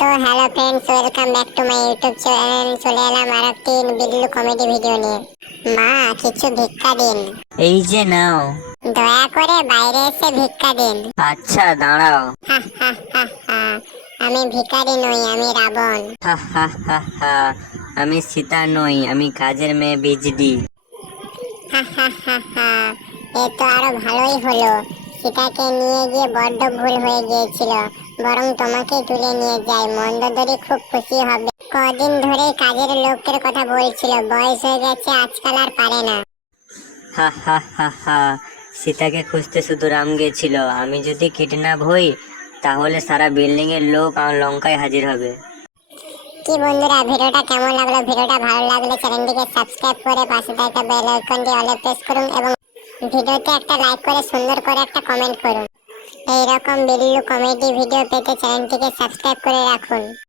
তো hello friends, welcome back to my YouTube channel. চলে এলাম আর একটি বিল্লু কমেডি ভিডিও নিয়ে। মা, কিছু ভিক্ষা দিন। এই যে নাও। দয়া করে বাইরে এসে ভিক্ষা দিন। আচ্ছা দাঁড়াও। হা হা হা হা। আমি ভিখারি নই, আমি রাবণ। হা হা হা হা। আমি সীতা নই, আমি কাজের মেয়ে বিজলি। হা হা হা হা। এ তো আরো ভালোই হলো। সীতাকে নিয়ে গিয়ে বড্ড ভুল হয়ে গিয়েছিল। বরং তোমাকেই তুলে নিয়ে যাই, মন্দোদরি খুব খুশি হবে। কদিন ধরেই কাজের লোকের কথা বলছিল, বয়স হয়ে গেছে, আজকাল আর পারে না। হা হা হা হা। সীতাকে খুঁজতে শুধু রাম গেছিল। আমি যদি কিডন্যাপ হই তাহলে সারা বিল্ডিং এর লোক আমার লঙ্কায় হাজির হবে। কি বন্ধুরা, ভিডিওটা কেমন লাগলো? ভিডিওটা ভালো লাগলে চ্যানেলটিকে সাবস্ক্রাইব করে পাশে থাকা বেল আইকনটি অলে প্রেস করুন এবং ভিডিওতে একটা লাইক করে সুন্দর করে একটা কমেন্ট করুন। এইরকম বিল্লু কমেডি ভিডিও পেতে চ্যানেলটিকে সাবস্ক্রাইব করে রাখুন।